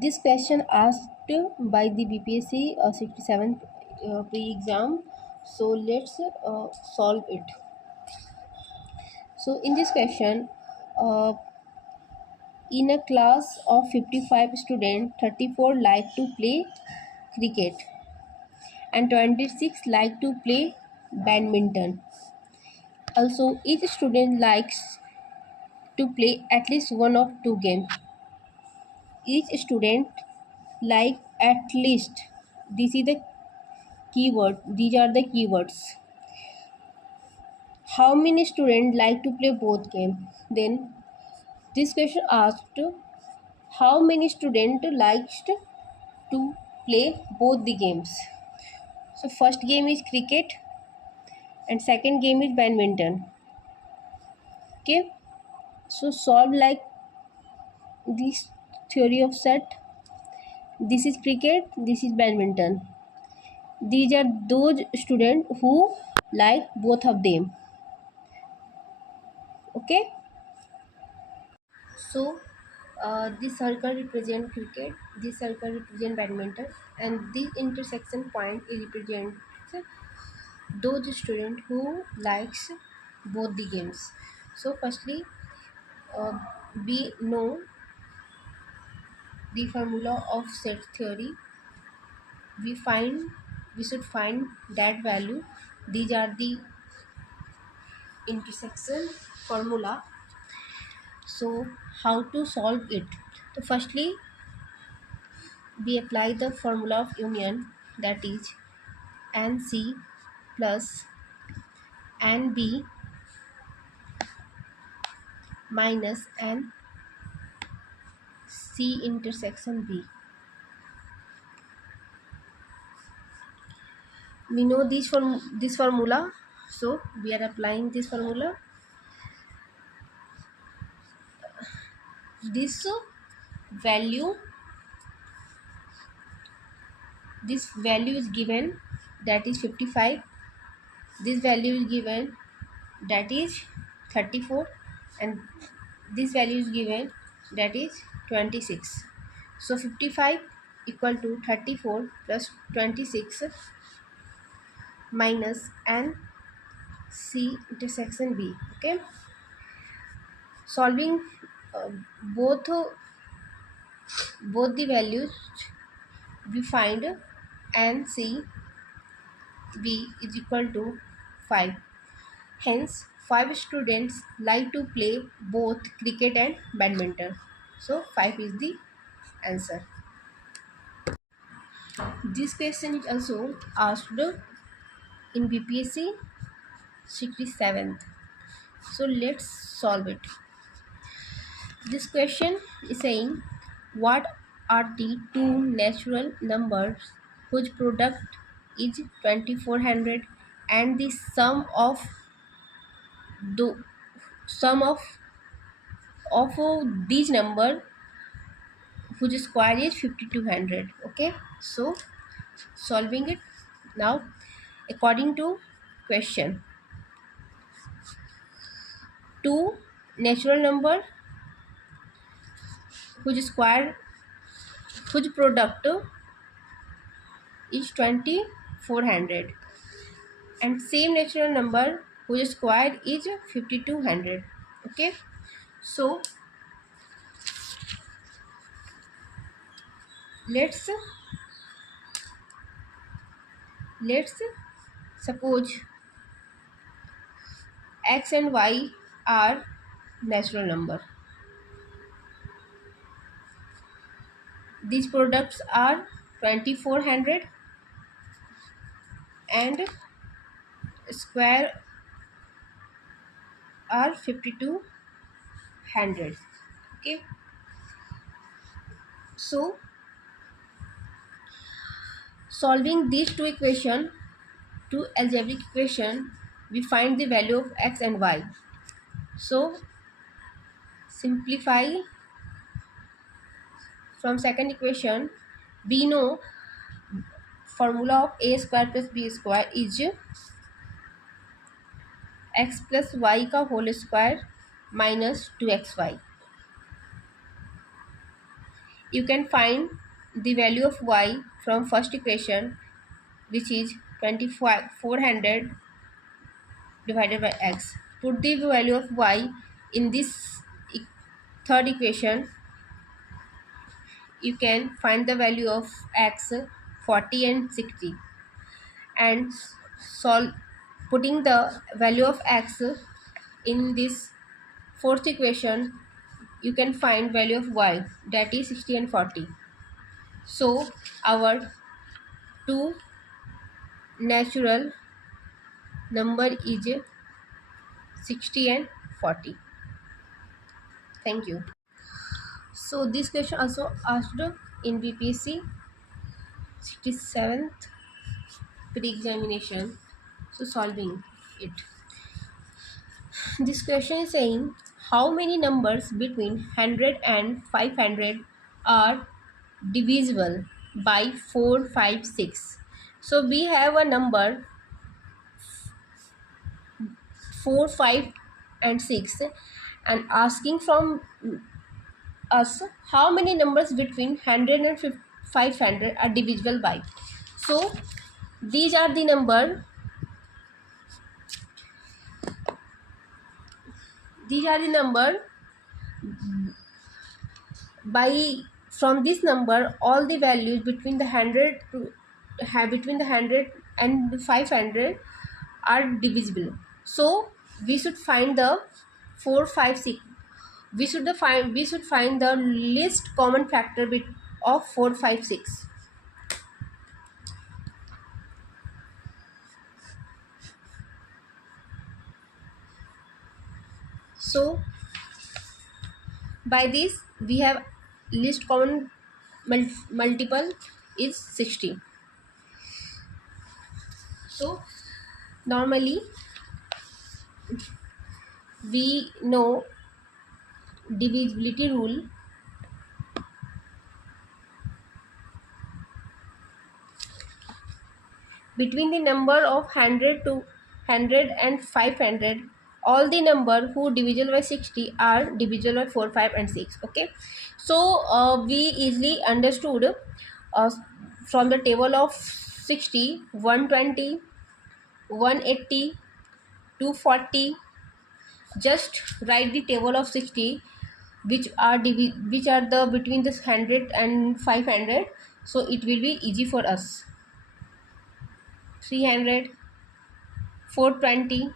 This question asked by the BPSC 67 pre-exam. So let's solve it. So in this question, uh, in a class of 55 students, 34 like to play cricket and 26 like to play badminton. Also, each student likes to play at least one of two games. Each student like at least. This is the keyword. These are the keywords. How many students like to play both games? Then this question asked how many students likes to play both the games. So first game is cricket and second game is badminton. Okay. So solve like this theory of set. This is cricket, this is badminton. These are those students who like both of them. Okay. So this circle represent cricket, this circle represent badminton, and this intersection point represents those students who likes both the games. So firstly, uh, we know the formula of set theory. We find we should find that value. These are the intersection formula. So how to solve it? So firstly, we apply the formula of union, that is NC plus NB minus NC intersection B. We know this formula, so we are applying this formula. This value this value is given, that is 55. This value is given, that is 34, and this value is given, that is 26. So 55 equal to 34 plus 26 minus n C intersection B. Okay. Solving uh, both both the values, we find n C B is equal to 5. Hence, 5 students like to play both cricket and badminton. So 5 is the answer. This question is also asked in BPSC 67th. So let's solve it. This question is saying what are the two natural numbers whose product is 2400 and the the sum of these number whose square is 5200. Okay, so solving it now according to question. Two natural number whose square whose product is 2400 and same natural number whose square is 5200. Okay, so let's suppose x and y are natural number. These products are 2400 and square are 5200. Okay, so solving these two algebraic equation, we find the value of x and y. So simplify from second equation. We know formula of a square plus b square is x plus y का whole square minus 2xy. You can find the value of y from first equation, which is 400 divided by x. Put the value of y in this third equation. You can find the value of x, 40 and 60, and solve. Putting the value of x in this fourth equation, you can find value of y, that is 60 and 40. So our two natural number is 60 and 40. Thank you. So this question also asked in BPSC 67th pre-examination. So solving it. This question is saying how many numbers between 100 and 500 are divisible by 4, 5, 6. So we have a number 4, 5 and 6 and asking from us how many numbers between 100 and 500 are divisible by. So these are the number by from this number all the values between the 100 to between the 100 and 500 are divisible. So we should find the 4, 5, 6. We should find the least common factor of 4, 5, 6. So by this we have least common multiple is 60. So normally we know divisibility rule. Between the number of 100 to 100 and 500, all the number who divisible by 60 are divisible by 4, 5 and 6. Okay, so we easily understood from the table of 60, 120, 180, 240. Just write the table of 60 which are the between this 100 and 500, so it will be easy for us. 300, 420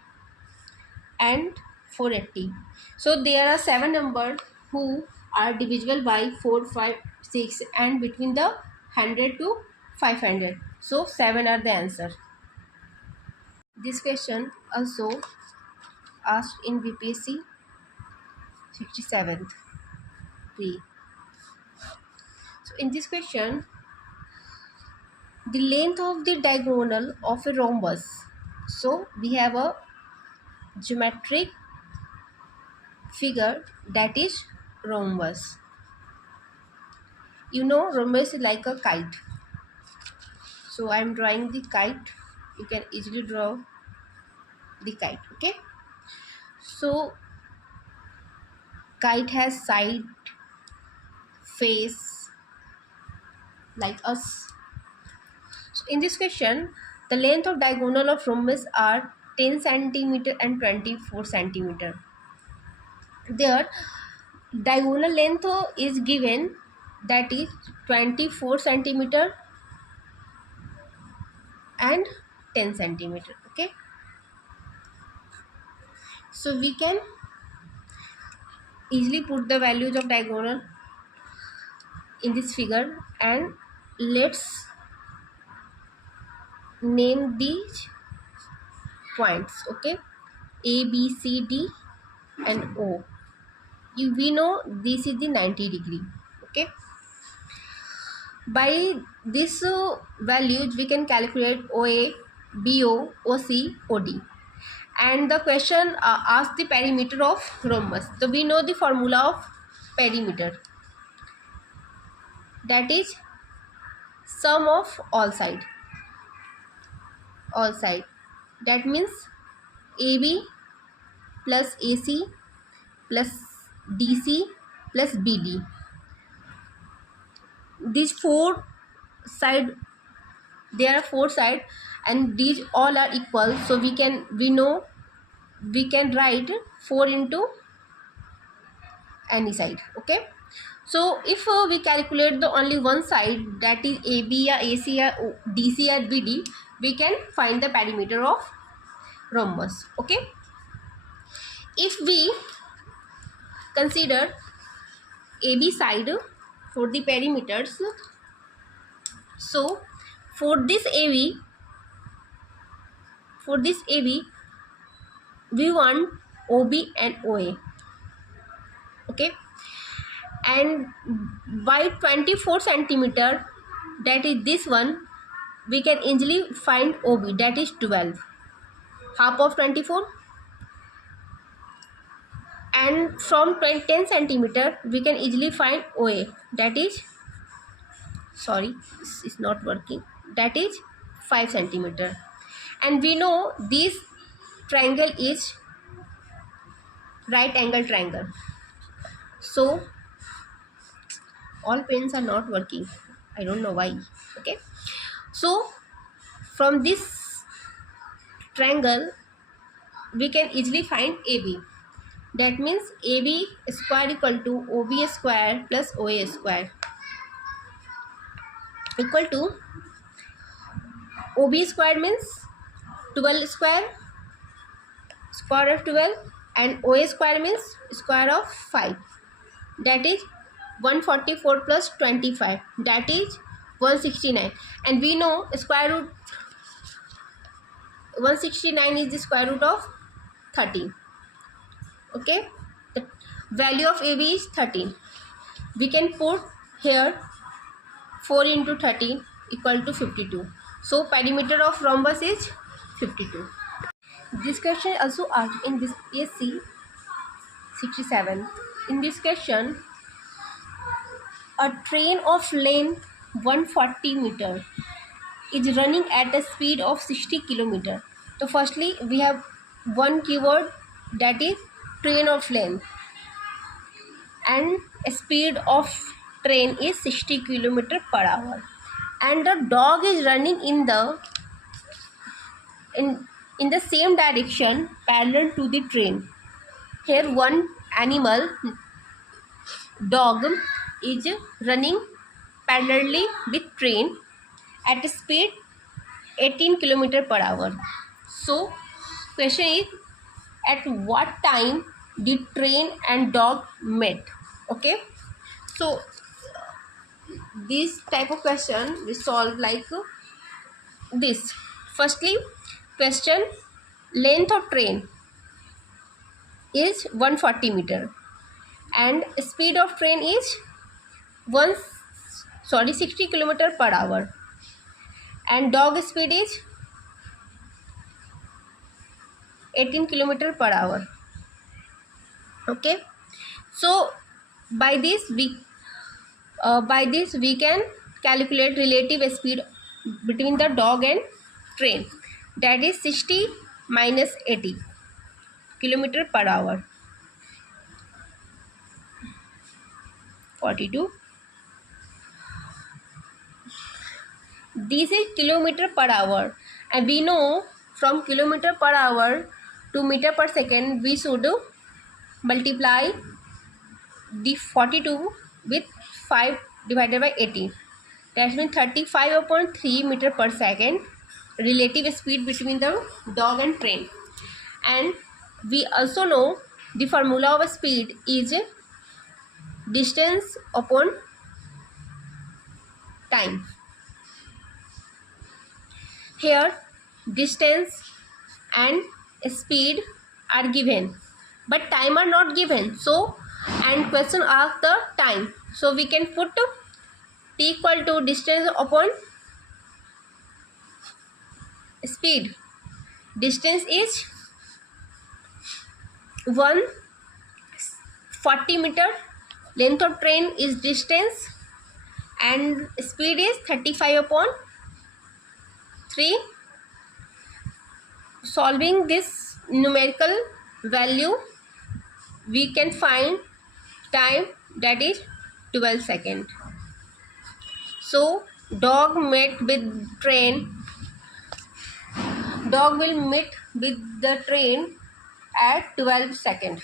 and 480. So there are 7 numbers who are divisible by 4, 5, 6 and between the 100 to 500. So 7 are the answer. This question also asked in BPSC 67th pre. So in this question, the length of the diagonal of a rhombus. So we have a geometric figure that is rhombus. You know rhombus is like a kite. So I am drawing the kite. You can easily draw the kite. Okay. So kite has side, face like us. So in this question, the length of diagonal of rhombus are 10 centimeter and 24 centimeter. Their diagonal length is given, that is 24 centimeter and 10 centimeter. Okay, so we can easily put the values of diagonal in this figure and let's name these points. Okay, A, B, C, D and O. We know this is the 90 degree. Okay, by this values we can calculate OA, BO, OC, OD. And the question asks the perimeter of rhombus. So we know the formula of perimeter, that is sum of all side. That means AB plus AC plus DC plus BD. these four side, there are four sides and these all are equal, so we can write 4 into any side. Okay, so if we calculate the only one side, that is AB or AC or DC or BD, we can find the perimeter of rhombus. Okay, if we consider AB side for the perimeters, so for this AB, we want OB and OA. Okay, and by 24 centimeter, that is this one, we can easily find OB, that is 12, half of 24. And from 10 centimeter we can easily find OA, that is, sorry, this is not working, that is 5 centimeter. And we know this triangle is right angle triangle, so all pens are not working, I don't know why. Okay, so from this triangle we can easily find AB. That means AB square equal to OB square plus OA square equal to OB square means 12 square of 12, and OA square means square of 5, that is 144 plus 25, that is 169. And we know square root 169 is the square root of 13. Okay, the value of AB is 13. We can put here 4 into 13 equal to 52. So perimeter of rhombus is 52. This question also asked in this PSC 67. In this question, a train of length 140 meter is running at a speed of 60 kilometer. So firstly we have one keyword, that is train of length, and speed of train is 60 kilometer per hour, and the dog is running in the same direction parallel to the train. Here one animal, dog, is running parallelly with train at a speed 18 kilometer per hour. So question is, at what time did train and dog met? Okay, so this type of question we solve like this. Firstly, question, length of train is 140 meter and speed of train is 60 kilometer per hour, and dog speed is 18 kilometer per hour. Okay, so by this we can calculate relative speed between the dog and train, that is 60 minus 80 kilometer per hour, 42. This is kilometer per hour, and we know from kilometer per hour to meter per second we should multiply the 42 with 5 divided by 80. That means 35/3 meter per second relative speed between the dog and train. And we also know the formula of speed is distance upon time. Here distance and speed are given but time are not given, so and question asks the time, so we can put t equal to distance upon speed. Distance is 140 meter, length of train is distance, and speed is 35/3. Solving this numerical value we can find time, that is 12 seconds. So dog met with train. Dog will meet with the train at 12 seconds.